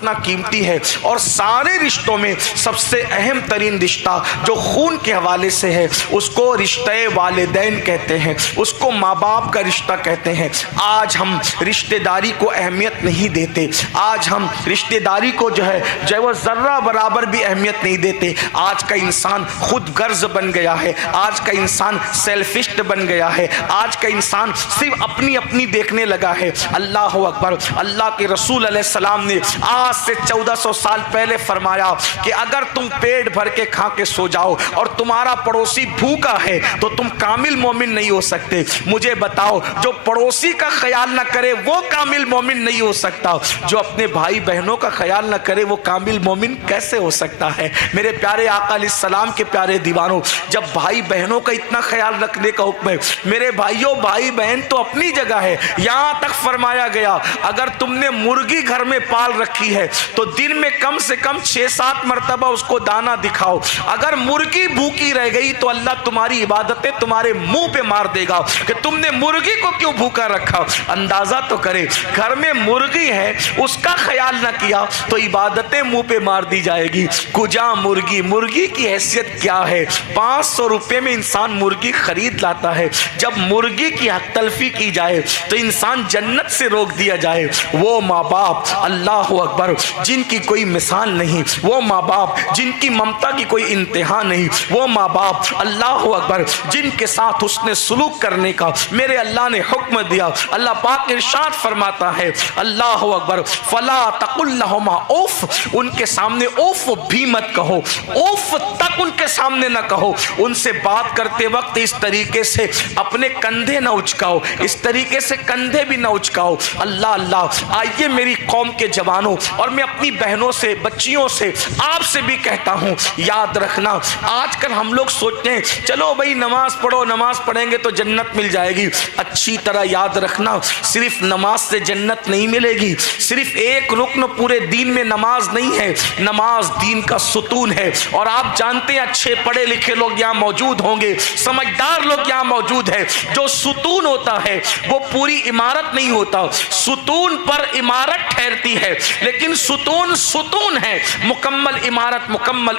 इतना कीमती है। और सारे रिश्तों में सबसे अहम तरीन रिश्ता जो खून के हवाले से है उसको रिश्ते वालिदैन कहते हैं, उसको माँ बाप का रिश्ता कहते हैं। आज हम रिश्तेदारी को अहमियत नहीं देते, आज हम रिश्तेदारी को जो है वो ज़र्रा बराबर भी अहमियत नहीं देते। आज का इंसान खुद गर्ज बन गया है, आज का इंसान सेल्फिस्ट बन गया है, आज का इंसान सिर्फ अपनी अपनी देखने लगा है। अल्लाह अकबर। अल्लाह के रसूल अलैहिस्सलाम ने आज से 1400 साल पहले फरमाया कि अगर तुम पेट भर के खा के सो जाओ और तुम्हारा पड़ोसी भूखा है तो तुम कामिल मोमिन नहीं हो सकते। मुझे बताओ, जो पड़ोसी का ख्याल ना करे वो कामिल मोमिन नहीं हो सकता, जो अपने भाई बहनों का ख्याल ना करे वो कामिल मोमिन कैसे हो सकता है। मेरे प्यारे आका अलैहिस्सलाम के प्यारे दीवानों, जब भाई बहनों का इतना ख्याल रखने का हुक्म है, मेरे भाइयों भाई बहन तो अपनी जगह है, यहां तक फरमाया गया अगर तुमने मुर्गी घर में पाल रखी है तो दिन में कम से कम 6-7 मरतबा उसको दाना दिखाओ। अगर मुर्गी भूखी रह गई तो अल्लाह तुम्हारी इबादतें तुम्हारे मुंह पे मार देगा कि तुमने मुर्गी को क्यों भूखा रखा। अंदाजा तो करे, घर में मुर्गी है उसका ख्याल ना किया तो इबादतें मुंह पे मार दी जाएगी। कुजा मुर्गी, मुर्गी की हैसियत क्या है, 500 रुपए में इंसान मुर्गी खरीद लाता है। जब मुर्गी की हक तलफी की जाए तो इंसान जन्नत से रोक दिया जाए। वो माँ बाप अल्लाह अकबर जिनकी कोई मिसाल नहीं, वो माँ बाप जिनकी ममता की कोई इंतहा नहीं, वो माँ बाप अल्लाह अकबर जिनके साथ उसने सलूक करने का मेरे अल्लाह ने हुक्म दिया। अल्लाह पाक इरशाद फरमाता है अल्लाह अकबर फला तकुल लहुमा उफ, उनके सामने उफ भी मत कहो, उफ तक उनके सामने ना कहो। उनसे बात करते वक्त इस तरीके से अपने कंधे ना उचकाओ, इस तरीके से कंधे भी ना उचकाओ। अल्लाह अल्लाह। आइए मेरी कौम के जवानों और मैं अपनी बहनों से बच्चियों से आपसे भी कहता हूँ, याद रखना आजकल हम लोग सोचते हैं चलो भाई नमाज पढ़ो, नमाज पढ़ेंगे तो जन्नत मिल जाएगी। अच्छी तरह याद रखना, सिर्फ नमाज से जन्नत नहीं मिलेगी, सिर्फ एक रुकन पूरे दीन में नमाज नहीं है, नमाज दीन का सुतून है। और आप जानते हैं अच्छे पढ़े लिखे लोग यहाँ मौजूद होंगे, समझदार लोग यहाँ मौजूद है। जो सुतून होता है वो पूरी इमारत नहीं होता, सुतून पर इमारत ठहरती है, लेकिन सुतून सुतून है, मुकम्मल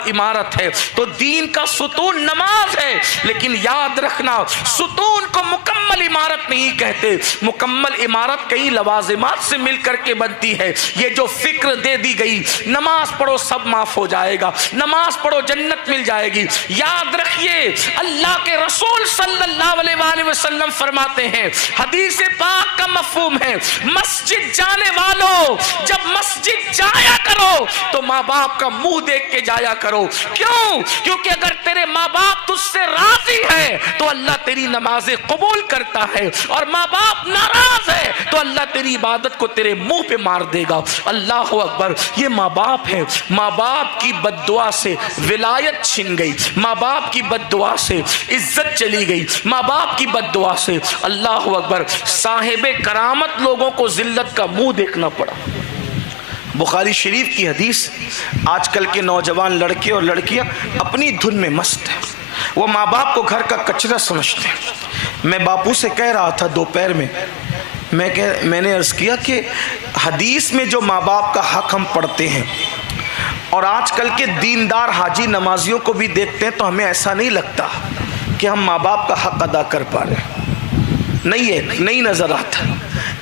इमारत है। तो दीन का सुतून नमाज है, लेकिन याद रखना सुतून को मुकम्मल इमारत नहीं कहते। मुकम्मल इमारत कई लवाजिमात से मिलकर के बनती है। ये जो फिक्र दे दी गई नमाज पढ़ो सब माफ हो जाएगा, नमाज पढ़ो जन्नत मिल जाएगी, याद रखिए अल्लाह के रसूल सल्लल्लाहु अलैहि वसल्लम फरमाते हैं, हदीस पाक का मफहूम है, मस्जिद जाने वालों जब मस्जिद जाया करो तो माँ बाप का मुंह देख के जाया करो। क्यों? क्योंकि अगर तेरे माँ बाप तुझसे राजी है तो अल्लाह तेरी नमाजें कबूल करता है, और माँ बाप नाराज है तो अल्लाह तेरी इबादत को तेरे मुंह पे मार देगा। अल्लाह अकबर। ये माँ बाप है, माँ बाप की बद्दुआ से विलायत छिन गई, माँ बाप की बद्दुआ से इज्जत चली गई, माँ बाप की बद्दुआ से अल्लाह अकबर साहिबे करामत लोगों को जिल्लत का मुंह देखना पड़ा। बुखारी शरीफ की हदीस, आजकल के नौजवान लड़के और लड़कियां अपनी धुन में मस्त हैं, वो माँ बाप को घर का कचरा समझते हैं। मैं बापू से कह रहा था दोपहर में, मैंने अर्ज़ किया कि हदीस में जो माँ बाप का हक हम पढ़ते हैं और आजकल के दीनदार हाजी नमाजियों को भी देखते हैं तो हमें ऐसा नहीं लगता कि हम माँ बाप का हक अदा कर पा रहे, नहीं है, नहीं नज़र आता।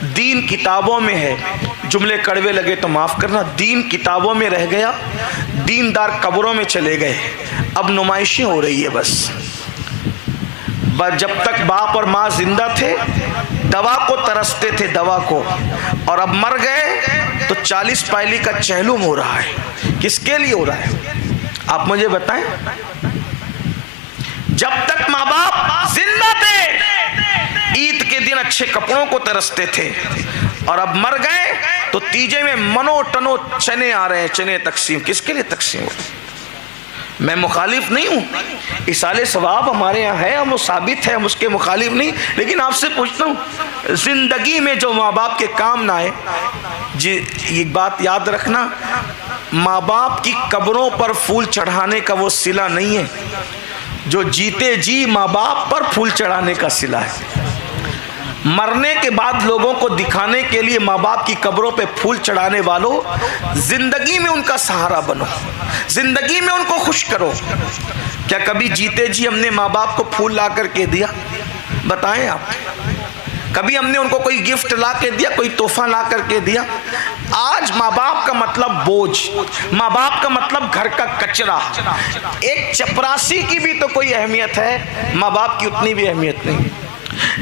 दीन किताबों में है, जुमले कड़वे लगे तो माफ़ करना, दीन किताबों में रह गया, दीनदार कब्रों में चले गए, अब नुमाइशें हो रही है बस। जब तक बाप और माँ जिंदा थे दवा को तरसते थे, दवा को, और अब मर गए तो 40 पायली का चहलुम हो रहा है। किसके लिए हो रहा है आप मुझे बताएं? जब तक माँ बाप जिंदा थे ईद के दिन अच्छे कपड़ों को तरसते थे, और अब मर गए तो तीजे में मनो टनो चने आ रहे हैं, चने तकसीम। किसके लिए तकसीम हो? मैं मुखालिफ नहीं हूँ, इसाले सवाब हमारे यहाँ है, हम वो साबित है, हम उसके मुखालिफ नहीं, लेकिन आपसे पूछता हूँ जिंदगी में जो माँ बाप के काम ना आए जी, ये बात याद रखना, माँ बाप की कब्रों पर फूल चढ़ाने का वो सिला नहीं है जो जीते जी माँ बाप पर फूल चढ़ाने का सिला है। मरने के बाद लोगों को दिखाने के लिए माँ बाप की कब्रों पे फूल चढ़ाने वालों, जिंदगी में उनका सहारा बनो, जिंदगी में उनको खुश करो। क्या कभी जीते जी हमने माँ बाप को फूल ला करके दिया? बताएं आप, कभी हमने उनको कोई गिफ्ट ला के दिया, कोई तोहफा ला करके दिया? आज माँ बाप का मतलब बोझ, माँ बाप का मतलब घर का कचरा। एक चपरासी की भी तो कोई अहमियत है, माँ बाप की उतनी भी अहमियत नहीं।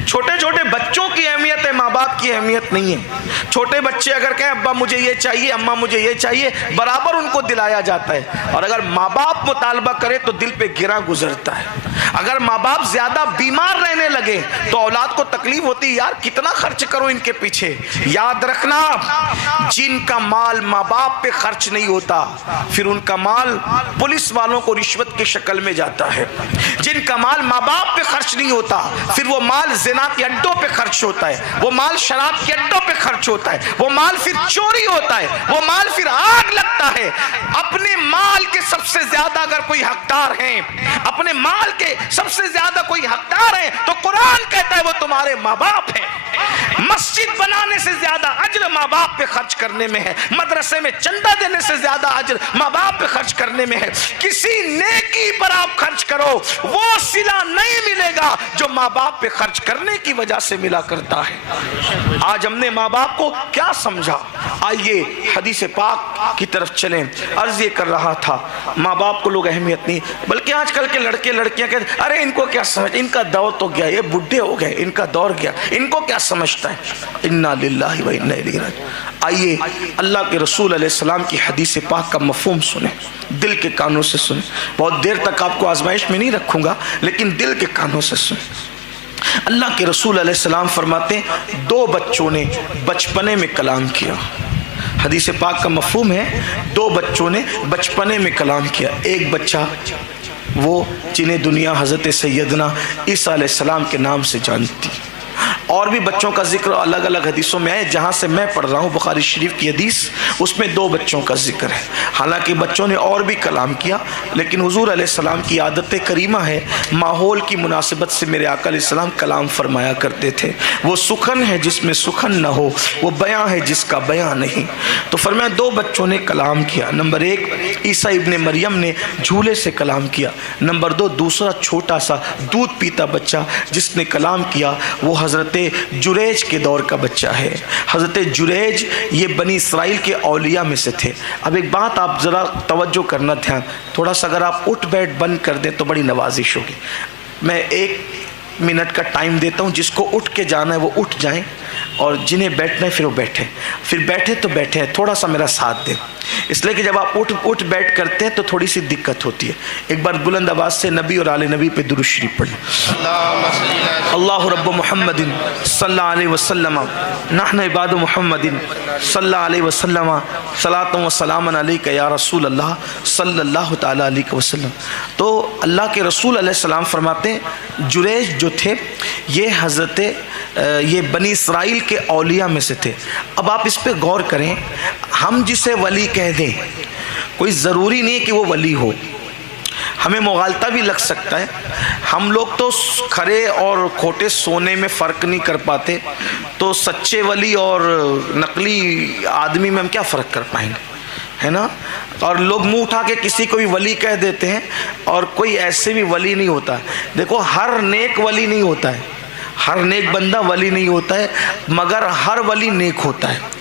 छोटे छोटे बच्चों की अहमियत है, माँ बाप की अहमियत नहीं है। छोटे बच्चे अगर कहें अब्बा मुझे ये चाहिए, अम्मा मुझे ये चाहिए, बराबर उनको दिलाया जाता है। और अगर माँ बाप मुतालबा करे तो दिल पे गिरा गुजरता है। अगर माँ बाप ज्यादा बीमार रहने लगे तो औलाद को तकलीफ होती है, यार कितना खर्च करो इनके पीछे। याद रखना, जिनका माल माँ बाप पे खर्च नहीं होता, फिर उनका माल पुलिस वालों को रिश्वत की शक्ल में जाता है। जिनका माल माँ बाप पे खर्च नहीं होता, फिर वो माल जिना के अड्डों पे खर्च होता है, वो माल शराब के अड्डों पे खर्च होता है, वो माल फिर चोरी होता है, वो माल फिर आग लगता है। अपने माल के सबसे ज्यादा अगर कोई हकदार हैं, अपने माल के सबसे ज्यादा कोई हकदार है तो कुरान कहता है वो तुम्हारे माँ बाप हैं। मस्जिद बनाने से ज्यादा अज्र माँ बाप पे खर्च करने में है, मदरसे में चंदा देने से ज्यादा अज्र माँ बाप पे खर्च करने में है। किसी नेकी पर आप खर्च करो, वो सिला नहीं मिलेगा जो माँ बाप पे खर्च करने की वजह से मिला करता है। आज हमने माँ बाप को क्या समझा? आइए हदीस पाक की तरफ चलें। अर्ज ये कर रहा था, माँ बाप को लोग अहमियत नहीं, बल्कि आजकल के लड़के लड़कियां कहते अरे इनको क्या समझ, इनका दौर तो गया, ये बुढ़े हो गए, इनका दौर गया, इनको क्या समझता है। इन्ना लिल्लाहि व इन्ना इलैहि राजिऊन। आइए अल्लाह के रसूल अलैहिस्सलाम की हदीस पाक का मफहूम सुने, दिल के कानों से सुने। बहुत देर तक आपको आजमाइश में नहीं रखूंगा, लेकिन दिल के कानों से सुने। अल्लाह के रसूल अलैहिस्सलाम फरमाते, दो बच्चों ने बचपने में कलाम किया। हदीस पाक का मफहूम है, दो बच्चों ने बचपने में कलाम किया। एक बच्चा वो जिन्हें दुनिया हज़रत सैयदना ईसा अलैहिस्सलाम के नाम से जानती, और भी बच्चों का जिक्र अलग अलग हदीसों में है। जहाँ से मैं पढ़ रहा हूँ बुखारी शरीफ की हदीस, उसमें दो बच्चों का जिक्र है। हालांकि बच्चों ने और भी कलाम किया, लेकिन हुजूर अलैहिस्सलाम की आदत करीमा है, माहौल की मुनासिबत से मेरे आका अलैहिस्सलाम कलाम फरमाया करते थे। वो सुखन है जिसमें सुखन न हो, वो बयां है जिसका बयां नहीं। तो फरमाया दो बच्चों ने कलाम किया। नंबर एक, ईसा इब्ने मरियम ने झूले से कलाम किया। नंबर दो, दूसरा छोटा सा दूध पीता बच्चा जिसने कलाम किया, वो हज़रत जुरैज के दौर का बच्चा है। हज़रत जुरैज ये बनी इसराइल के औलिया में से थे। अब एक बात आप ज़रा तवज्जो करना, ध्यान थोड़ा सा, अगर आप उठ बैठ बंद कर दें तो बड़ी नवाजिश होगी। मैं 1 मिनट का टाइम देता हूँ, जिसको उठ के जाना है वो उठ जाएं, और जिन्हें बैठना है फिर वो बैठे, फिर बैठे तो बैठे हैं, थोड़ा सा मेरा साथ दें। इसलिए कि जब आप उठ बैठ करते हैं तो थोड़ी सी दिक्कत होती है। एक बार बुलंद आवाज़ से नबी और आले नबी पे दुरूद शरीफ पढ़ें। अल्लाहु रब्ब मुहम्मदिन सल्लल्लाहु अलैहि वसल्लम नहनु इबादु मुहम्मदिन सल्लल्लाहु अलैहि वसल्लम सलातु व सलामन अलैका या रसूल अल्लाह सल्लल्लाहु तआला अलैहि वसल्लम। तो अल्लाह के रसूल अलैहिस्सलाम फरमाते हैं, जुरैज जो थे ये बनी इसराइल के औलिया में से थे। अब आप इस पे गौर करें, हम जिसे वली कह दें, कोई ज़रूरी नहीं कि वो वली हो, हमें मुगालता भी लग सकता है। हम लोग तो खरे और खोटे सोने में फ़र्क नहीं कर पाते, तो सच्चे वली और नकली आदमी में हम क्या फ़र्क कर पाएंगे, है ना। और लोग मुंह उठा के किसी को भी वली कह देते हैं, और कोई ऐसे भी वली नहीं होता। देखो, हर नेक वली नहीं होता है, हर नेक बंदा वली नहीं होता है, मगर हर वली नेक होता है।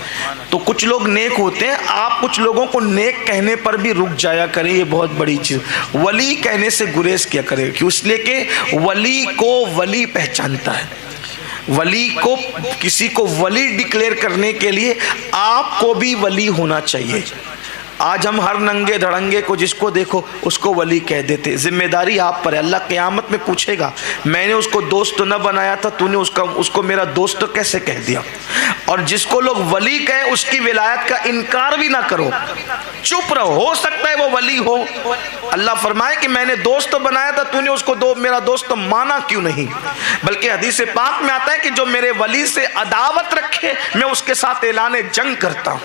तो कुछ लोग नेक होते हैं, आप कुछ लोगों को नेक कहने पर भी रुक जाया करें, ये बहुत बड़ी चीज़। वली कहने से गुरेज किया करें, क्यों? इसलिए कि वली को वली पहचानता है। वली को, किसी को वली डिक्लेयर करने के लिए आपको भी वली होना चाहिए। आज हम हर नंगे धड़ंगे को जिसको देखो उसको वली कह देते। जिम्मेदारी आप पर है, अल्लाह क़यामत में पूछेगा, मैंने उसको दोस्त न बनाया था, तूने उसको मेरा दोस्त कैसे कह दिया। और जिसको लोग वली कहे उसकी विलायत का इनकार भी ना करो, चुप रहो, हो सकता है वो वली हो। अल्लाह फरमाए कि मैंने दोस्त बनाया था, तूने उसको मेरा दोस्त माना क्यों नहीं। बल्कि हदीस पाक में आता है कि जो मेरे वली से अदावत रखे मैं उसके साथ ऐलान जंग करता हूँ।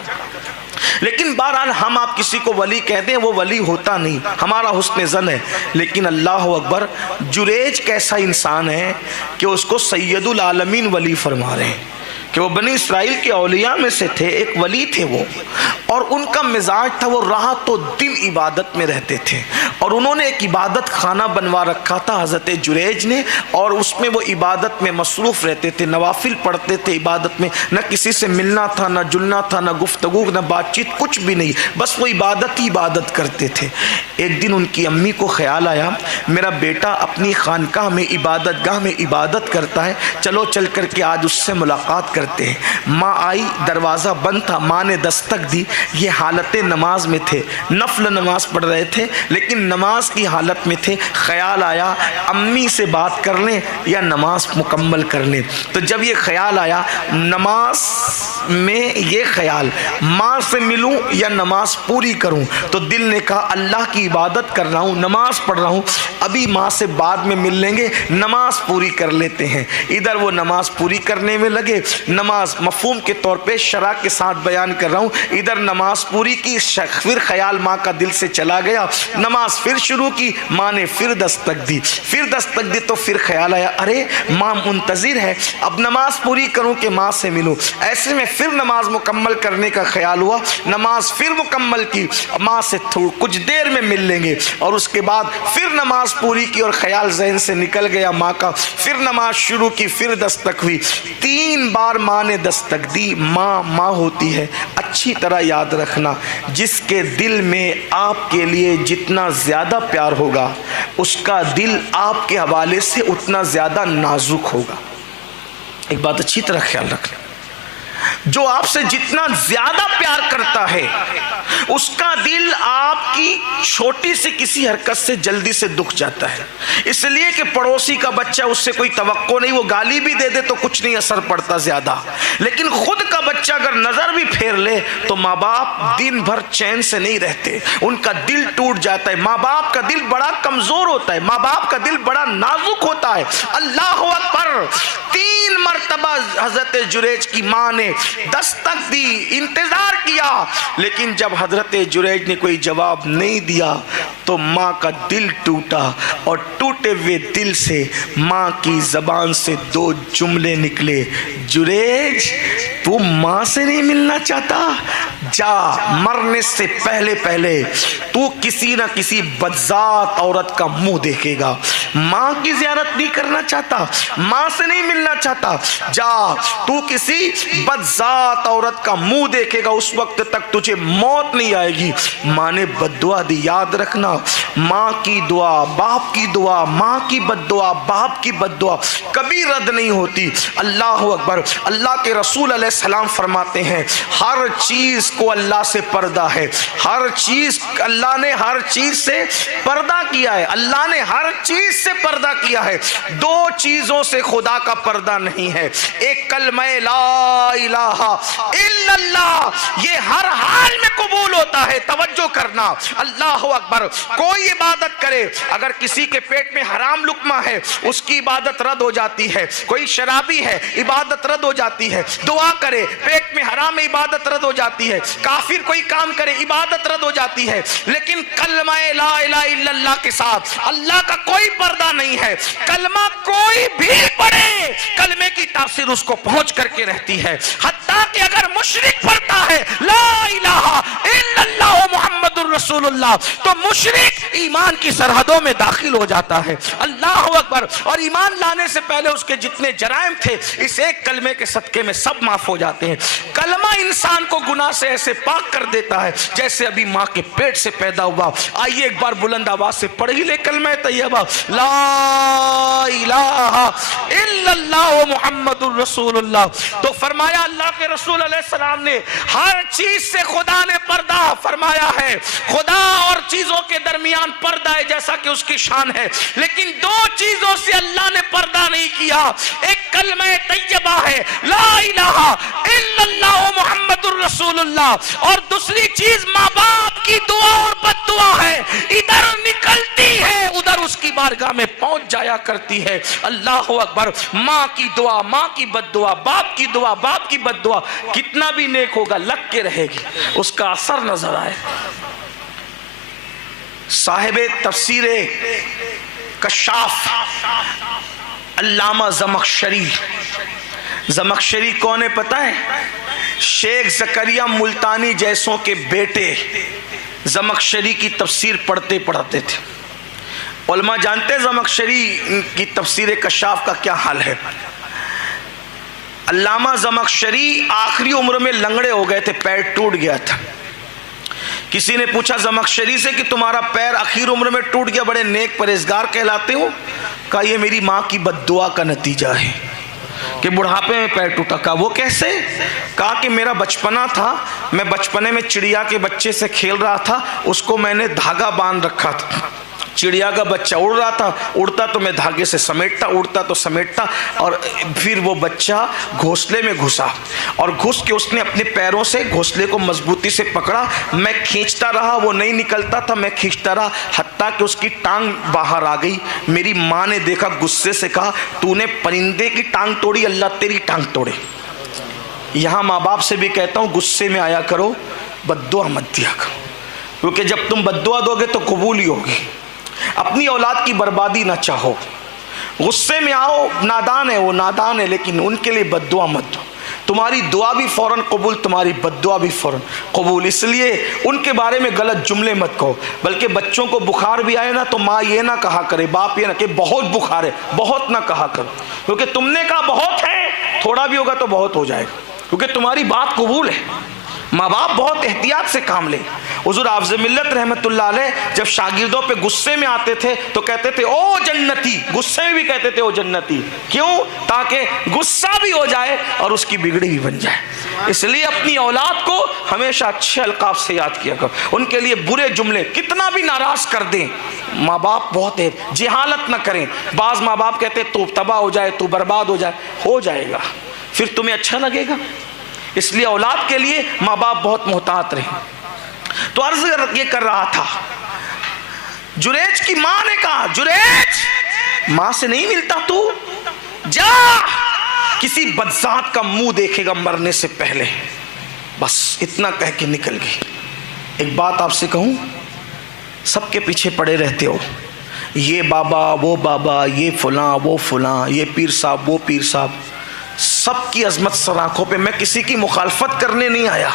लेकिन बहरहाल हम आप किसी को वली कहते हैं, वो वली होता नहीं, हमारा हुस्न ज़न है। लेकिन अल्लाह अकबर, जुरेज कैसा इंसान है कि उसको सैयदुल आलमीन वली फरमा रहे हैं कि वो बनी इसराइल के औलिया में से थे, एक वली थे वो, और उनका मिजाज था, वो रात तो दिन इबादत में रहते थे। और उन्होंने एक इबादत खाना बनवा रखा था हज़रत जुरैज ने, और उसमें वो इबादत में मसरूफ़ रहते थे, नवाफिल पढ़ते थे इबादत में, न किसी से मिलना था, न जुलना था, न गुफ्तगू, न बातचीत, कुछ भी नहीं, बस वो इबादत ही इबादत करते थे। एक दिन उनकी अम्मी को ख्याल आया, मेरा बेटा अपनी खानकाह में, इबादत गाह में इबादत करता है, चलो चल करके आज उससे मुलाकात करते हैं। माँ आई, दरवाज़ा बंद था, माँ ने दस्तक दी। ये हालत नमाज में थे, नफल नमाज पढ़ रहे थे, लेकिन नमाज की हालत में थे। ख्याल आया अम्मी से बात कर लें या नमाज मुकम्मल कर लें। तो जब ये ख्याल आया नमाज में, ये ख्याल माँ से मिलूं या नमाज पूरी करूं, तो दिल ने कहा अल्लाह की इबादत कर रहा हूं, नमाज पढ़ रहा हूं, अभी माँ से बाद में मिल लेंगे, नमाज पूरी कर लेते हैं। इधर वो नमाज पूरी करने में लगे, नमाज मफहूम के तौर पे शरा के साथ बयान कर रहा हूँ, इधर नमाज पूरी की, फिर ख्याल माँ का दिल से चला गया, नमाज फिर शुरू की, माँ ने फिर दस्तक दी, फिर दस्तक दी, तो फिर ख्याल आया अरे माँ मुंतजिर है, अब नमाज पूरी करूँ कि माँ से मिलूँ। ऐसे में फिर नमाज मुकम्मल करने का ख्याल हुआ, नमाज फिर मुकम्मल की, माँ से कुछ देर में मिल लेंगे, और उसके बाद फिर नमाज पूरी की और ख्याल जहन से निकल गया माँ का, फिर नमाज शुरू की, फिर दस्तक हुई, 3 बार माँ ने दस्तक दी। माँ माँ होती है, अच्छी तरह याद रखना, जिसके दिल में आपके लिए जितना ज़्यादा प्यार होगा, उसका दिल आपके हवाले से उतना ज़्यादा नाजुक होगा। एक बात अच्छी तरह ख्याल रखना, जो आपसे जितना ज्यादा प्यार करता है, उसका दिल आपकी छोटी सी किसी हरकत से जल्दी से दुख जाता है। इसलिए कि पड़ोसी का बच्चा, उससे कोई तवक्को नहीं, वो गाली भी दे दे तो कुछ नहीं असर पड़ता ज्यादा, लेकिन खुद का बच्चा अगर नजर भी फेर ले तो माँ बाप दिन भर चैन से नहीं रहते, उनका दिल टूट जाता है। माँ बाप का दिल बड़ा कमजोर होता है, माँ बाप का दिल बड़ा नाजुक होता है। अल्लाह अकबर, 3 मरतबा हजरत जुरैज की माँ ने दस्तक दी, इंतजार किया, लेकिन जब हजरत जुरैज ने कोई जवाब नहीं दिया तो माँ का दिल टूटा, और टूटे हुए दिल से माँ की जबान से 2 जुमले निकले, जुरैज तू माँ से नहीं मिलना चाहता, जा, मरने से पहले पहले तू किसी ना किसी बदजात औरत का मुंह देखेगा। माँ की ज़ियारत नहीं करना चाहता, माँ से नहीं मिलना चाहता, जा तू किसी बदजात औरत का मुंह देखेगा, उस वक्त तक तुझे मौत नहीं आएगी। माँ ने बद्दुआ दी, याद रखना, माँ की दुआ बाप की दुआ, माँ की बद्दुआ बाप की बद्दुआ कभी रद्द नहीं होती। अल्लाह अकबर। अल्लाह के रसूल अलैहिस्सलाम फरमाते हैं, हर चीज को अल्लाह से पर्दा है, हर चीज, अल्लाह ने हर चीज से पर्दा किया है, अल्लाह ने हर चीज से पर्दा किया है। 2 चीजों से खुदा का पर्दा नहीं है, एक कलमा ला इलाहा इल्लल्लाह, ये हर हाल में कबूल होता है, तवज्जो करना। अल्लाह अकबर। कोई इबादत करे, अगर किसी के पेट में हराम लुकमा है उसकी इबादत रद्द हो जाती है, कोई शराबी है इबादत रद्द हो जाती है, दुआ करे पेट में हराम है इबादत रद्द हो जाती है, काफिर कोई काम करे इबादत रद्द हो जाती है, लेकिन कलमा ला इलाहा इल्लल्लाह के साथ अल्लाह का कोई पर्दा नहीं है। कलमा कोई भी पढ़े, कलमे की तासीर उसको पहुंच करके रहती है, हत्ता कि अगर मुशरिक पढ़ता है ला इलाहा इल्लल्लाह मुहम्मदुर रसूलुल्लाह, तो मुशरिक ईमान की सरहदों में दाखिल हो जाता है। अल्लाह अकबर। और ईमान लाने से पहले उसके जितने जराइम थे, इस एक कलमे के सदके में सब माफ हो जाते हैं। कलमा इंसान को गुनाह से ऐसे पाक कर देता है जैसे अभी माँ के पेट से पैदा हुआ। आइए एक बार बुलंद आवाज से पढ़ ही ले कलमा तैयबा, ला इलाहा इल्लल्लाह मुहम्मदुर रसूलुल्लाह। तो फरमाया अल्लाह के रसूल अलैहिस्सलाम ने, हर चीज से खुदा ने पर्दा फरमाया है, खुदा और चीजों के दरमियान पर्दा है जैसा कि उसकी शान है, लेकिन 2 चीजों से अल्लाह ने पर्दा नहीं किया, एक कलमा तैयबा है ला इलाहा इल्लल्लाह मुहम्मदुर रसूलुल्लाह, और दूसरी चीज माँ बाप की दुआ और बद्दुआ है, इधर निकलती है उधर उसकी बारगाह में पहुंच जाया करती है। अल्लाह अकबर। माँ की दुआ, माँ की बद्दुआ, बाप की दुआ, बाप की बद्दुआ कितना भी नेक होगा लग के रहेगी, उसका असर नजर आए। साहिबे तफसीरे कशाफ अल्लामा ज़मख़शरी। ज़मख़शरी कौन है पता है? शेख ज़करिया मुल्तानी जैसों के बेटे ज़मख़शरी की तफसीर पढ़ते पढ़ाते थे। उलमा जानते हैं ज़मख़शरी की तफसीर कशाफ का क्या हाल है। अल्लामा ज़मख़शरी आखिरी उम्र में लंगड़े हो गए थे, पैर टूट गया था। किसी ने पूछा ज़मख़शरी से कि तुम्हारा पैर आखिर उम्र में टूट गया, बड़े नेक परहेजगार कहलाते हो। कहा ये मेरी माँ की बद्दुआ का नतीजा है कि बुढ़ापे में पैर टूटा। कहा वो कैसे? कहा कि मेरा बचपना था, मैं बचपने में चिड़िया के बच्चे से खेल रहा था, उसको मैंने धागा बांध रखा था। चिड़िया का बच्चा उड़ रहा था, उड़ता तो मैं धागे से समेटता, उड़ता तो समेटता, और फिर वो बच्चा घोंसले में घुसा और घुस के उसने अपने पैरों से घोंसले को मजबूती से पकड़ा। मैं खींचता रहा, वो नहीं निकलता था, मैं खींचता रहा, हत्ता कि उसकी टांग बाहर आ गई। मेरी माँ ने देखा, गुस्से से कहा तूने परिंदे की टांग तोड़ी, अल्लाह तेरी टांग तोड़े। यहाँ माँ बाप से भी कहता हूँ गुस्से में आया करो, बद्दुआ मत दिया करो, क्योंकि जब तुम बद्दुआ दोगे तो कबूल ही होगी। अपनी औलाद की बर्बादी ना चाहो, गुस्से में आओ, नादान है वो, नादान है, लेकिन उनके लिए बद्दुआ मत दो। तुम्हारी दुआ भी फौरन कबूल, तुम्हारी बद्दुआ भी फौरन कबूल। इसलिए उनके बारे में गलत जुमले मत कहो। बल्कि बच्चों को बुखार भी आए ना तो माँ ये ना कहा करे, बाप ये ना कि बहुत बुखार है, बहुत ना कहा करो, क्योंकि तुमने कहा बहुत है, थोड़ा भी होगा तो बहुत हो जाएगा, क्योंकि तुम्हारी बात कबूल है। माँ बाप बहुत एहतियात से काम ले। हुजूर हाफ़िज़ मिल्लत रहमतुल्लाह अलैह जब शागिर्दों पे गुस्से में आते थे तो कहते थे ओ जन्नती, गुस्से में भी कहते थे ओ जन्नती। क्यों? ताकि गुस्सा भी हो जाए और उसकी बिगड़ी भी बन जाए। इसलिए अपनी औलाद को हमेशा अच्छे अलकाब से याद किया करो। उनके लिए बुरे जुमले कितना भी नाराज कर दें, माँ बाप बहुत है, जहालत ना करें। बाज़ माँ बाप कहते तू तबाह हो जाए, तू बर्बाद हो जाए, हो जाएगा, फिर तुम्हें अच्छा लगेगा। इसलिए औलाद के लिए माँ बाप बहुत मोहतात रहे। तो अर्ज ये कर रहा था, जुरेज की माँ ने कहा जुरेज माँ से नहीं मिलता तू, जा किसी बदजात का मुंह देखेगा मरने से पहले। बस इतना कह के निकल गई। एक बात आपसे कहूं, सबके पीछे पड़े रहते हो, ये बाबा वो बाबा, ये फुला वो फुला, ये पीर साहब वो पीर साहब, सबकी अजमत सर आंखों पे। मैं किसी की मुखालफत करने नहीं आया,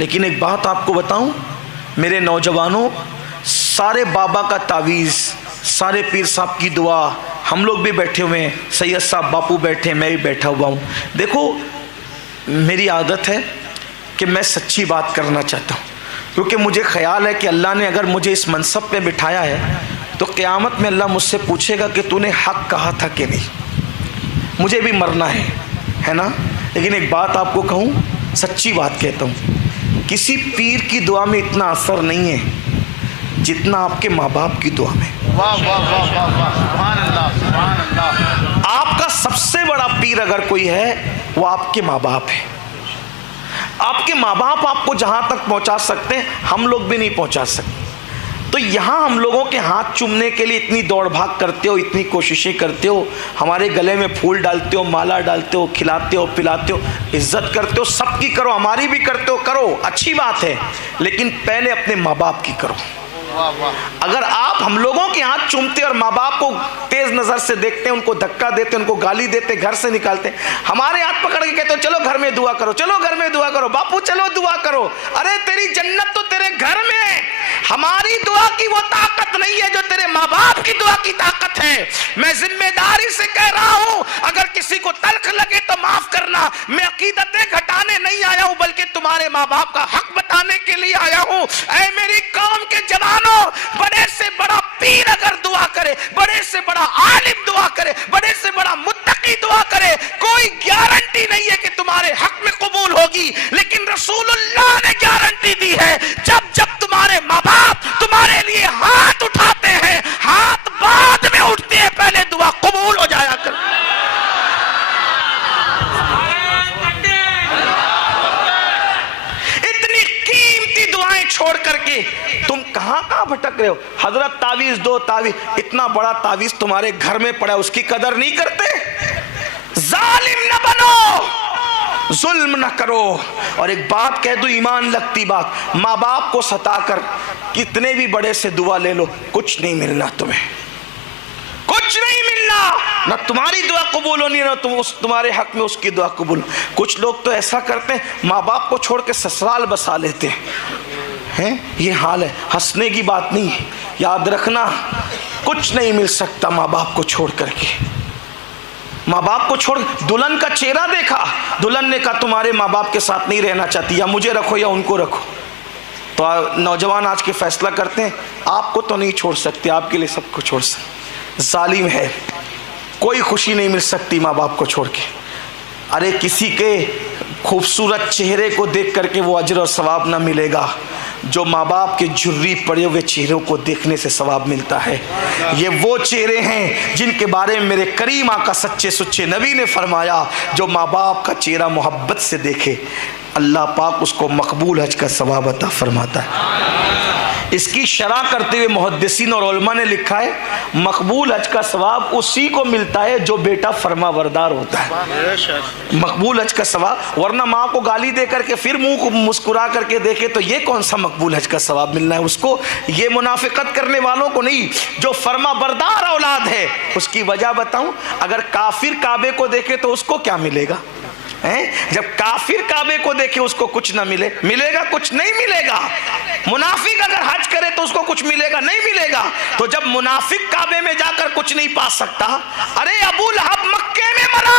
लेकिन एक बात आपको बताऊं मेरे नौजवानों, सारे बाबा का तावीज़, सारे पीर साहब की दुआ, हम लोग भी बैठे हुए हैं, सैयद साहब बापू बैठे, मैं भी बैठा हुआ हूँ। देखो मेरी आदत है कि मैं सच्ची बात करना चाहता हूँ, क्योंकि मुझे ख्याल है कि अल्लाह ने अगर मुझे इस मनसब पे बिठाया है तो क़यामत में अल्लाह मुझसे पूछेगा कि तूने हक़ कहा था कि नहीं। मुझे भी मरना है ना, लेकिन एक बात आपको कहूँ, सच्ची बात कहता हूँ, किसी पीर की दुआ में इतना असर नहीं है जितना आपके माँ बाप की दुआ में। वाह वाह वाह वाह वाह, सुभान अल्लाह सुभान अल्लाह। आपका सबसे बड़ा पीर अगर कोई है वो आपके माँ बाप है। आपके माँ बाप आपको जहाँ तक पहुँचा सकते हैं हम लोग भी नहीं पहुँचा सकते। तो यहाँ हम लोगों के हाथ चूमने के लिए इतनी दौड़ भाग करते हो, इतनी कोशिशें करते हो, हमारे गले में फूल डालते हो, माला डालते हो, खिलाते हो, पिलाते हो, इज्जत करते हो, सबकी करो, हमारी भी करते हो, करो, अच्छी बात है, लेकिन पहले अपने माँ बाप की करो। अगर आप हम लोगों के हाथ चूमते और माँ बाप को तेज नजर से देखते, उनको धक्का देते, उनको गाली देते, घर से निकालते, हमारे हाथ पकड़ के कहते हो चलो घर में दुआ करो, चलो घर में दुआ करो, बापू चलो दुआ करो, अरे तेरी जन्नत तो तेरे घर में है। हमारी दुआ की वो ताकत नहीं है जो तेरे माँ बाप की दुआ की ताकत है। मैं जिम्मेदारी से कह रहा हूं, अगर किसी को तल्ख लगे तो माफ करना, मैं अकीदतें घटाने नहीं आया हूं, बल्कि तुम्हारे माँ बाप का हक बताने के लिए आया हूं। ऐ मेरी कौम के जवानों, बड़े से बड़ा पीर अगर दुआ करे, बड़े से बड़ा आलिम दुआ करे, बड़े से बड़ा मुत्तकी दुआ करे, कोई गारंटी नहीं है कि तुम्हारे हक में कबूल होगी, लेकिन रसूलुल्लाह ने गारंटी दी है, जब जब तुम्हारे माँ बाप तुम्हारे लिए हाथ उठाते हैं, हाथ बाद में उठते हैं, पहले दुआ कबूल हो जाया कर। इतनी कीमती दुआएं छोड़ करके तुम कहां कहां भटक रहे हो। हजरत तावीज दो तावीज, इतना बड़ा तावीज तुम्हारे घर में पड़ा, उसकी कदर नहीं करते। जालिम न बनो, जुल्म न करो। और एक बात कह दो, ईमान लगती बात, माँ बाप को सताकर कितने भी बड़े से दुआ ले लो, कुछ नहीं मिलना तुम्हें, कुछ नहीं मिलना। ना तुम्हारी दुआ कबूल होनी, ना तुम्हारे हक में उसकी दुआ कबूल। कुछ लोग तो ऐसा करते हैं, माँ बाप को छोड़ के ससुराल बसा लेते हैं। ये हाल है, हंसने की बात नहीं है। याद रखना, कुछ नहीं मिल सकता माँ बाप को छोड़ करके। माँ बाप को छोड़, दुल्हन का चेहरा देखा, दुल्हन ने कहा तुम्हारे माँ बाप के साथ नहीं रहना चाहती, या मुझे रखो या उनको रखो। तो नौजवान आज के फैसला करते हैं, आपको तो नहीं छोड़ सकते, आपके लिए सबको छोड़ सकते। जालिम है, कोई खुशी नहीं मिल सकती माँ बाप को छोड़ के। अरे किसी के खूबसूरत चेहरे को देख करके वो अजर और सवाब ना मिलेगा, जो माँ बाप के झुर्री पड़े हुए चेहरों को देखने से सवाब मिलता है। ये वो चेहरे हैं जिनके बारे में मेरे करीम आका सच्चे सुच्चे नबी ने फरमाया, जो माँ बाप का चेहरा मोहब्बत से देखे, अल्लाह पाक उसको मकबूल हज का सवाब अता फरमाता है। इसकी शरह करते हुए मुहद्दिसीन और उलमा ने लिखा है, मकबूल हज का सवाब उसी को मिलता है जो बेटा फरमाबरदार होता है। मकबूल हज का सवाब, वरना माँ को गाली दे करके फिर मुंह को मुस्कुरा करके देखे तो ये कौन सा मकबूल हज का सवाब मिलना है उसको। ये मुनाफिकत करने वालों को नहीं, जो फरमाबरदार औलाद है। उसकी वजह बताऊं, अगर काफिर काबे को देखे तो उसको क्या मिलेगा हैं? जब काफिर काबे को देखे उसको कुछ ना मिले, मिलेगा कुछ नहीं मिलेगा। मुनाफिक अगर हज करे तो उसको कुछ मिलेगा नहीं मिलेगा। तो जब मुनाफिक काबे में जाकर कुछ नहीं पा सकता, अरे अबू लहब मक्के में मरा,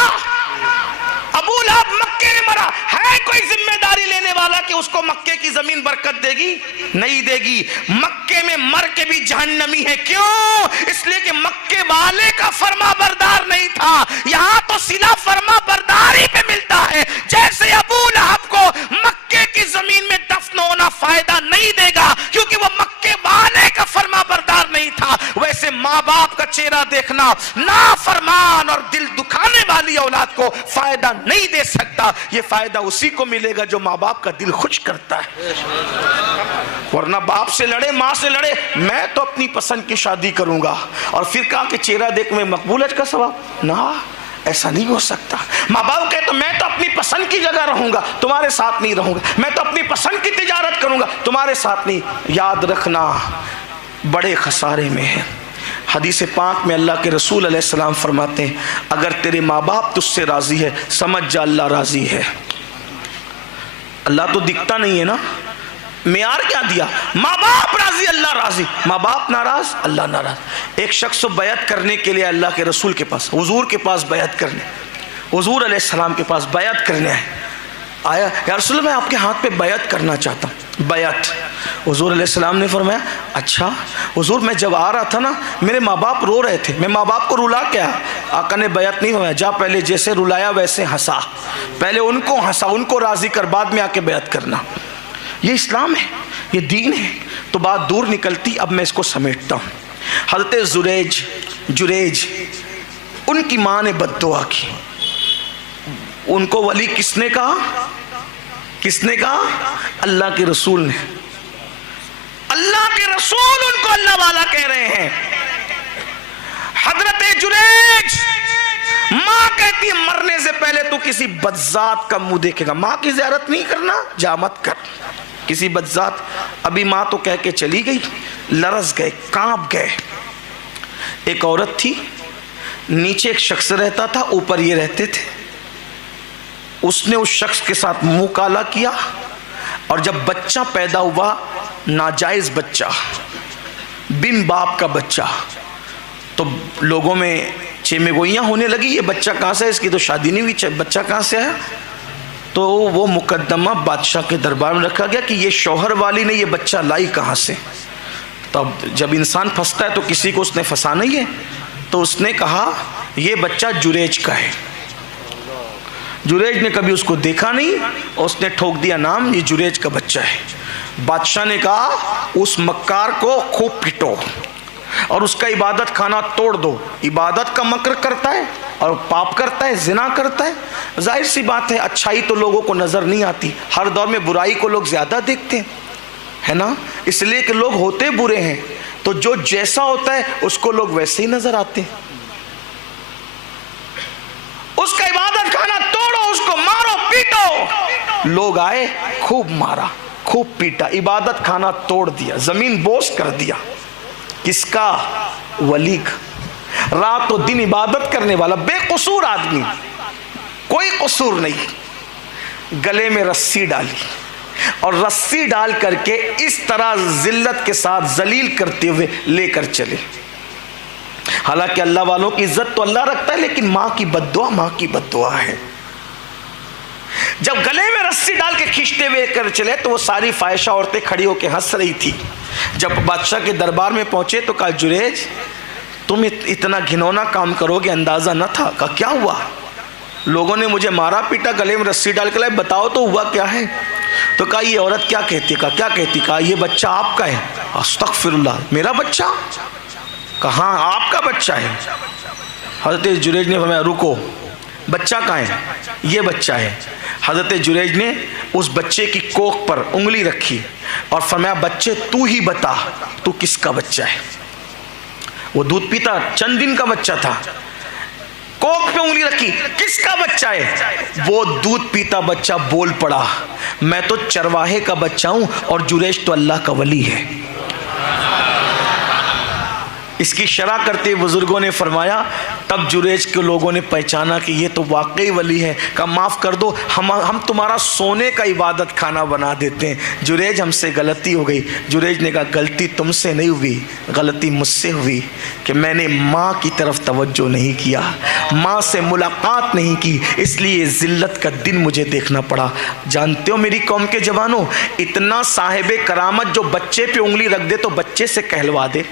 अबू लहब मक्के में मरा, है कोई जिम्मेदारी लेने वाला कि उसको मक्के की जमीन बरकत देगी? नहीं देगी। मक्के में मर के भी जहन्नमी है। क्यों? इसलिए कि मक्के वाले का फरमाबरदार नहीं था। यहां तो सिला फरमाबरदारी पे मिलता है। जैसे अबू लहब को मक्के की जमीन में दफन होना फायदा नहीं देगा क्योंकि वो मक्के वाले का फरमाबरदार नहीं था, वैसे माँ बाप का चेहरा देखना नाफरमान और दिल दुखाने वाली औलाद को फायदा नहीं दे सकता। ये फायदा उसी को मिलेगा जो माँ बाप का दिल खुश करता है। वरना बाप से लड़े, माँ से लड़े, मैं तो अपनी पसंद की शादी करूंगा, और फिर कहा कि चेहरा देख में मकबूल हज का सवाब ना, ऐसा नहीं हो सकता। माँ बाप कहे तो मैं तो अपनी पसंद की जगह रहूंगा, तुम्हारे साथ नहीं रहूंगा, मैं तो अपनी पसंद की तिजारत करूंगा, तुम्हारे साथ नहीं। याद रखना, बड़े खसारे में है। हदीस पाक में अल्लाह के रसूल अलैहिस्सलाम फरमाते हैं, अगर तेरे माँ बाप तुझसे राजी है, समझ जा अल्लाह राजी है। अल्लाह तो दिखता नहीं है ना, मेयार क्या दिया? माँ बाप राजी अल्लाह राजी, माँ बाप नाराज अल्लाह नाराज। एक शख्स बैत करने के लिए अल्लाह के रसूल के पास, हुजूर के पास बैत करने, हुजूर अलैहिस्सलाम के पास बैत करने आया, या रसूल मैं आपके हाथ पे बैत करना चाहता हूँ, बैत। हुजूर अलैहिस्सलाम ने फरमाया अच्छा। हुजूर मैं जब आ रहा था ना, मेरे माँ बाप रो रहे थे, मैं माँ बाप को रुला क्या? आका ने बैत नहीं फरमाया, जा पहले जैसे रुलाया वैसे हंसा, पहले उनको हंसा, उनको राजी कर, बाद में आके बैत करना। ये इस्लाम है, ये दीन है। तो बात दूर निकलती, अब मैं इसको समेटता हूँ। हज़रत जुरेज, उनकी माँ ने बद्दुआ की, उनको वली किसने कहा? किसने कहा? अल्लाह के रसूल ने। अल्लाह के रसूल उनको अल्लाह वाला कह रहे हैं। हजरत जुरेज, माँ कहती है मरने से पहले तू किसी बदजात का मुंह देखेगा, माँ की ज़ियारत नहीं करना, जा मत कर किसी बदजात। अभी माँ तो कह के चली गई, लरस गए, कांप गए। एक औरत थी, नीचे एक शख्स रहता था, ऊपर ये रहते थे। उसने उस शख्स के साथ मुंह काला किया, और जब बच्चा पैदा हुआ, नाजायज बच्चा, बिन बाप का बच्चा, तो लोगों में चेमेगोइयाँ होने लगी, ये बच्चा कहाँ से है, इसकी तो शादी नहीं हुई, बच्चा कहाँ से आया? तो वो मुकद्दमा बादशाह के दरबार में रखा गया कि ये शौहर वाली ने ये बच्चा लाई कहाँ से। तो अब जब इंसान फंसता है तो किसी को उसने फंसाना ही है, तो उसने कहा ये बच्चा जुरेज का है। जुरेज ने कभी उसको देखा नहीं, और उसने ठोक दिया नाम, ये जुरेज का बच्चा है। बादशाह ने कहा उस मक्कार को खूब पिटो और उसका इबादत खाना तोड़ दो। इबादत का मकर करता है और पाप करता है, जिना करता है। जाहिर सी बात है, अच्छाई तो लोगों को नजर नहीं आती, हर दौर में बुराई को लोग ज्यादा देखते हैं। है ना, इसलिए कि लोग होते बुरे हैं, तो जो जैसा होता है उसको लोग वैसे ही नजर आते हैं। उसका इबादत खाना तोड़ो, उसको मारो पीटो। लोग आए, खूब मारा, खूब पीटा, इबादत खाना तोड़ दिया, जमीन बोस कर दिया। किसका? वली का। रात और दिन इबादत करने वाला बेकसूर आदमी, कोई कसूर नहीं, गले में रस्सी डाली और रस्सी डाल करके इस तरह जिल्लत के साथ जलील करते हुए लेकर चले। हालांकि अल्लाह वालों की इज्जत तो अल्लाह रखता है, लेकिन मां की बद्दुआ, मां की बद्दुआ है। जब गले में रस्सी डाल के खींचते हुए कर चले तो वो सारी फाहिशा औरतें खड़ी होकर हंस रही थी। जब बादशाह के दरबार में पहुंचे तो कहा, जुरेज तुम इतना घिनौना काम करोगे अंदाजा न था। कहा क्या हुआ? लोगों ने मुझे मारा पीटा, गले में रस्सी डाल के लाए, बताओ तो हुआ क्या है? तो कहा ये औरत क्या कहती? कहा क्या कहती? कहा ये बच्चा आपका है। अस्तगफिरुल्लाह, मेरा बच्चा? कहा आपका बच्चा है। हजरत जुरैज ने फरमाया रुको, बच्चा कहाँ है? ये बच्चा है। हजरत जुरैज ने उस बच्चे की कोख पर उंगली रखी और फरमाया बच्चे तू ही बता तू किसका बच्चा है। वो दूध पीता चंद दिन का बच्चा था, कोख पे उंगली रखी, किसका बच्चा है? वो दूध पीता बच्चा बोल पड़ा, मैं तो चरवाहे का बच्चा हूं और जुरैज तो अल्लाह का वली है। इसकी शरह करते बुजुर्गों ने फरमाया, तब जुरैज के लोगों ने पहचाना कि ये तो वाकई वली है। कहा माफ़ कर दो, हम तुम्हारा सोने का इबादत खाना बना देते हैं। जुरैज हमसे गलती हो गई। जुरैज ने कहा गलती तुमसे नहीं हुई, गलती मुझसे हुई कि मैंने माँ की तरफ तवज्जो नहीं किया, माँ से मुलाकात नहीं की, इसलिए ज़िल्लत का दिन मुझे देखना पड़ा। जानते हो मेरी कौम के जवानों, इतना साहिब करामत जो बच्चे पे उंगली रख दे तो बच्चे से कहलवा दे।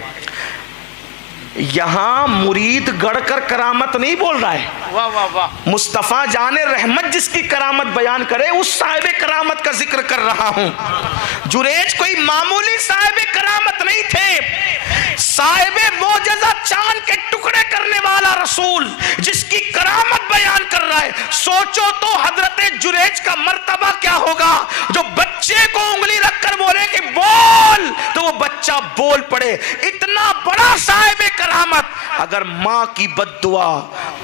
यहां मुरीद गढ़कर करामत नहीं बोल रहा है, वाह वाह वाह, मुस्तफ़ा जाने रहमत जिसकी करामत बयान करे उस साहिब करामत का जिक्र कर रहा हूं। जुरैज कोई मामूली साहिब करामत नहीं थे, साहिब मोजज़ा, चांद के टुकड़े करने वाला रसूल जिसकी करामत बयान कर रहा है। सोचो तो हजरत जुरैज का मर्तबा क्या होगा, जो बच्चे को उंगली रखकर बोले कि बोल तो वो बच्चा बोल पड़े। इतना बड़ा साहिब करामत, अगर मां की बद्दुआ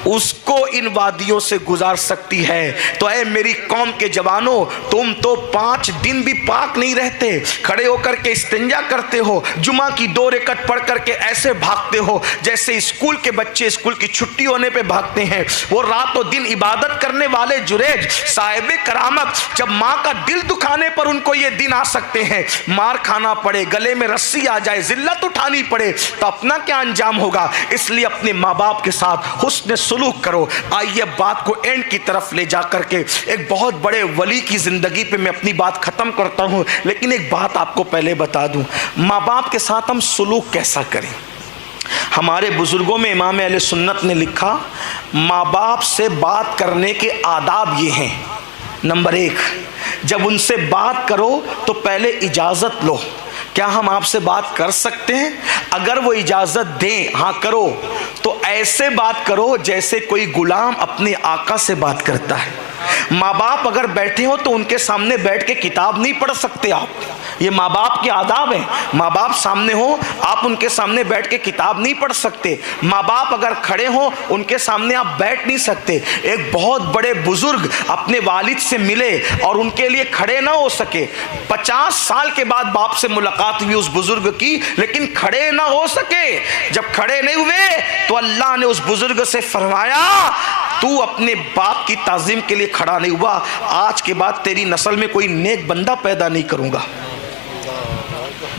उसको इन वादियों से गुजार सकती है तो ऐ मेरी कौम के जवानों, तुम तो 5 दिन भी पाक नहीं रहते, खड़े होकर के इस्तिंजा करते हो, जुमा की 2 रकअत पढ़ करके ऐसे भागते हो जैसे स्कूल के बच्चे स्कूल की छुट्टी होने पे भागते हैं। वो रातों दिन इबादत करने वाले जुरैज साहिब करामत, जब मां का दिल दुखाने पर उनको ये दिन आ सकते हैं, मार खाना पड़े, गले में रस्सी आ जाए, जिल्लत उठानी पड़े, तो अपना क्या अंजाम होगा। इसलिए अपने माँ बाप के साथ हुस्न सुलूक करो। आइए बात को एंड की तरफ ले जा करके एक बहुत बड़े वली की जिंदगी पे मैं अपनी बात खत्म करता हूं, लेकिन एक बात आपको पहले बता दूं, माँ बाप के साथ हम सुलूक कैसा करें। हमारे बुजुर्गों में इमाम अहले सुन्नत ने लिखा, माँ बाप से बात करने के आदाब ये हैं। नंबर 1, जब उनसे बात करो तो पहले इजाजत लो, क्या हम आपसे बात कर सकते हैं? अगर वो इजाजत दें, हाँ करो, तो ऐसे बात करो जैसे कोई गुलाम अपने आका से बात करता है। माँ बाप अगर बैठे हो तो उनके सामने बैठ के किताब नहीं पढ़ सकते आप, ये माँ बाप के आदाब हैं। माँ बाप सामने हो, आप उनके सामने बैठ के किताब नहीं पढ़ सकते। माँ बाप अगर खड़े हो, उनके सामने आप बैठ नहीं सकते। एक बहुत बड़े बुजुर्ग अपने वालिद से मिले और उनके लिए खड़े ना हो सके, 50 साल के बाद बाप से मुलाकात हुई उस बुजुर्ग की, लेकिन खड़े ना हो सके। जब खड़े नहीं हुए तो अल्लाह ने उस बुजुर्ग से फरमाया, तू अपने बाप की ताजीम के लिए खड़ा नहीं हुआ, आज के बाद तेरी नस्ल में कोई नेक बंदा पैदा नहीं करूंगा।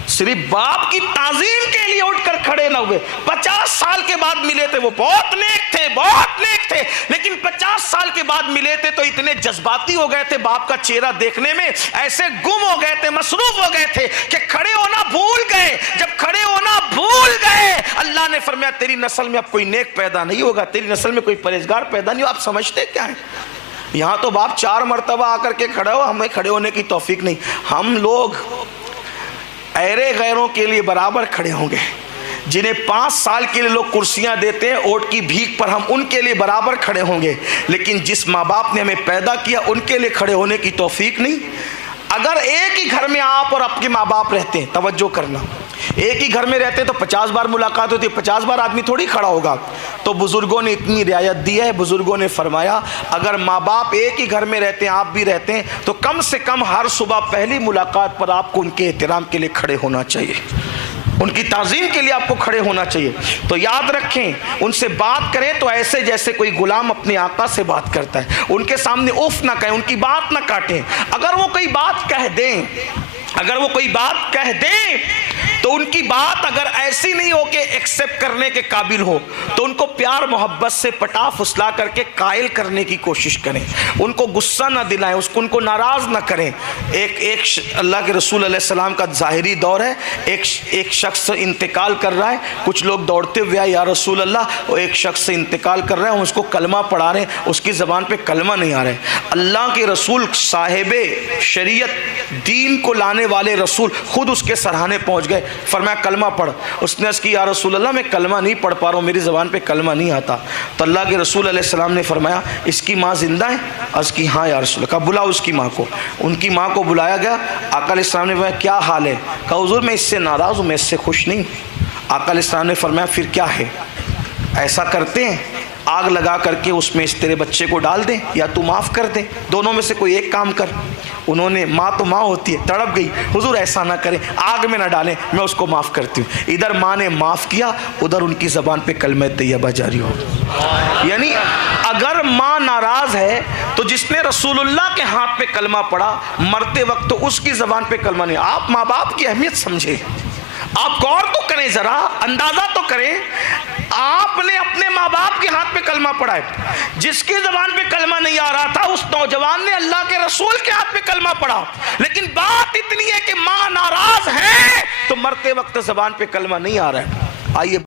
सिर्फ बाप की ताजीम के लिए उठकर खड़े ना हुए। 50 साल के बाद मिले थे, वो बहुत नेक थे, बहुत नेक थे, लेकिन 50 साल के बाद मिले थे तो इतने जज्बाती हो गए थे, बाप का चेहरा देखने में ऐसे गुम हो गए थे, मसरूफ हो गए थे कि खड़े होना भूल गए। जब खड़े होना भूल गए, अल्लाह ने फरमाया तेरी नस्ल में अब कोई नेक पैदा नहीं होगा, तेरी नस्ल में कोई परहेजगार पैदा नहीं हो। आप समझते क्या है, यहाँ तो बाप 4 मरतबा आकर के खड़ा हो, हमें खड़े होने की तौफीक नहीं। हम लोग ऐरे गैरों के लिए बराबर खड़े होंगे, जिन्हें 5 साल के लिए लोग कुर्सियां देते हैं ओट की भीख पर, हम उनके लिए बराबर खड़े होंगे। लेकिन जिस माँ बाप ने हमें पैदा किया उनके लिए खड़े होने की तौफीक नहीं। अगर एक ही घर में आप और आपके माँ बाप रहते हैं, तवज्जो करना, एक ही घर में रहते हैं तो 50 बार मुलाकात होती है, 50 बार आदमी थोड़ी खड़ा होगा। तो बुजुर्गों ने इतनी रियायत दी है, बुजुर्गों ने फरमाया अगर माँ बाप एक ही घर में रहते हैं, आप भी रहते हैं, तो कम से कम हर सुबह पहली मुलाकात पर आपको उनके एहतराम के लिए खड़े होना चाहिए, उनकी ताज़ीम के लिए आपको खड़े होना चाहिए। तो याद रखें, उनसे बात करें तो ऐसे जैसे कोई गुलाम अपने आका से बात करता है। उनके सामने उफ ना कहें, उनकी बात ना काटें। अगर वो कोई बात कह दें, अगर वो कोई बात कह दें तो उनकी बात अगर ऐसी नहीं हो कि एक्सेप्ट करने के काबिल हो, तो उनको प्यार मोहब्बत से पटा फुसला करके कायल करने की कोशिश करें, उनको गुस्सा ना दिलाएं, उनको नाराज़ ना करें। एक अल्लाह के रसूल अलैहि सलाम का ज़ाहिरी दौर है, एक शख्स इंतकाल कर रहा है, कुछ लोग दौड़ते हुए आए, या रसूल अल्लाह, वो एक शख्स इंतकाल कर रहा है, हम उसको कलमा पढ़ा रहे हैं, उसकी ज़बान पे कलमा नहीं आ रहा है। अल्लाह के रसूल साहिबे शरीयत, दीन को लाने वाले रसूल खुद उसके सराहने पहुँच गए, फरमाया कलमा पढ़। उसने अर्ज़ की या रसूल अल्लाह, मैं कलमा नहीं पढ़ पा रहा हूँ, मेरी ज़बान पे कलमा नहीं आता। तो अल्लाह के रसूल अलैहि सलाम ने फरमाया इसकी माँ ज़िंदा है? अर्ज़ की हाँ या रसूल। कहा बुलाओ उसकी माँ को। उनकी माँ को बुलाया गया। आका अलैहिस्सलाम ने फरमाया क्या हाल है? कहा हुज़ूर मैं इससे नाराज़ हूँ, मैं इससे खुश नहीं। आका अलैहिस्सलाम ने फरमाया फिर क्या है? ऐसा करते हैं आग लगा करके उसमें इस तेरे बच्चे को डाल दें, या तू माफ़ कर दे, दोनों में से कोई एक काम कर। उन्होंने, माँ तो माँ होती है, तड़प गई, हुजूर ऐसा ना करें, आग में ना डालें, मैं उसको माफ़ करती हूँ। इधर माँ ने माफ़ किया, उधर उनकी ज़बान पे कलमा तैयबा जारी हो। यानी अगर माँ नाराज़ है तो जिसने रसूलुल्लाह के हाथ पे कलमा पढ़ा, मरते वक्त तो उसकी ज़बान पे कलमा नहीं। आप माँ बाप की अहमियत समझें, आप गौर तो करें, ज़रा अंदाज़ा तो करें। आपने अपने माँ बाप के हाथ पे कलमा पढ़ा है, जिसकी ज़बान पे कलमा नहीं आ रहा था उस नौजवान ने अल्लाह के रसूल के हाथ पे कलमा पढ़ा। लेकिन बात इतनी है कि माँ नाराज़ है तो मरते वक्त ज़बान पे कलमा नहीं आ रहा है। आइए